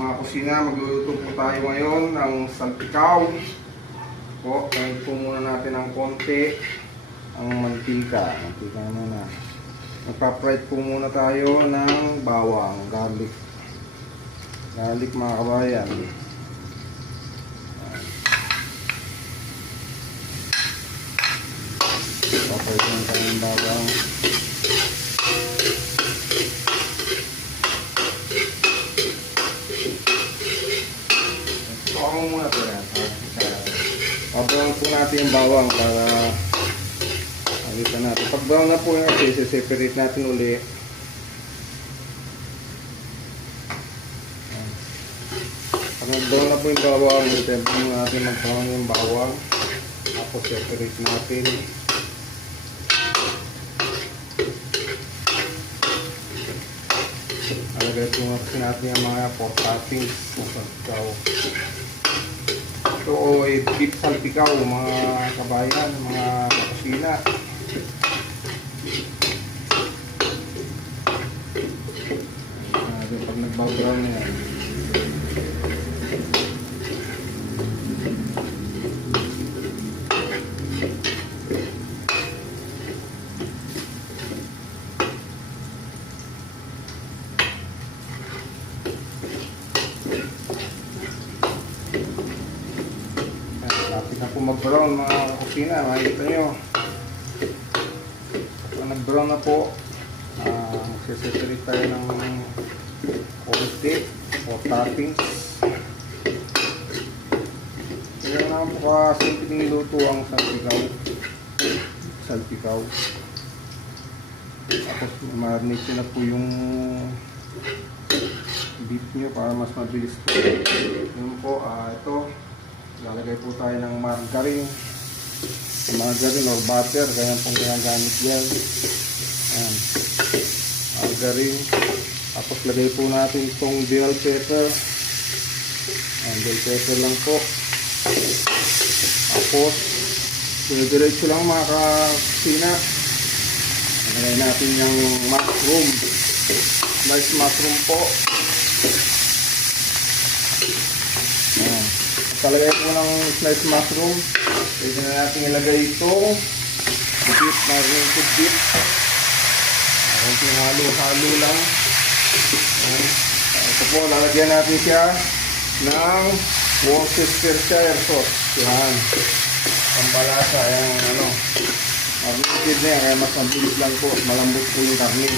Mga kusina, magluluto po tayo ngayon ng salpikaw. Po, kahit po muna natin ng konti ang mantika. Mantika muna. Magpa-fry po muna tayo ng bawang, garlic. Garlic mga kabayan. Pa-fry po tayo ng bawang. Bawang muna po yan. Pa-brown po natin yung bawang para makita natin. Pag brown na po yung kasi, separate natin uli. Pag nag-brown na po yung bawang, tempo natin mag-brown yung bawang. Tapos separate natin. Alagay po natin yung mga pork toppings ng salpikaw. Ito ay beef salpikaw mga kabayan, mga kusina. Pag nag-brown na yan. Lapit na po mag-brown mga kusina, makikita nyo. Pag nag-brown na po, magsiseparate tayo ng konti o toppings. Kaya naman po kasimpleng luto ang salpikaw. Tapos marinate na po yung beef nyo para mas mabilis po. Yun po, ito. Lalagay po tayo ng margarine or butter, kaya pong ginagamit yan. Ayan. Margarine. Tapos lagay po natin itong bell pepper. Ayan, bell pepper lang po. Tapos diretso lang mga kusina. Lagay natin yung mushroom. Sliced mushroom po. Ayan. Talagay po ng sliced mushroom. Pwede na natin ilagay itong beef, marinated beef. Kunting halo-halo lang. Ito po, lalagyan natin siya ng Worcestershire sauce. Yan. Pampalasa. Ayan, marinated na yan. Kaya mas mabilis lang po. Malambot po yung karne.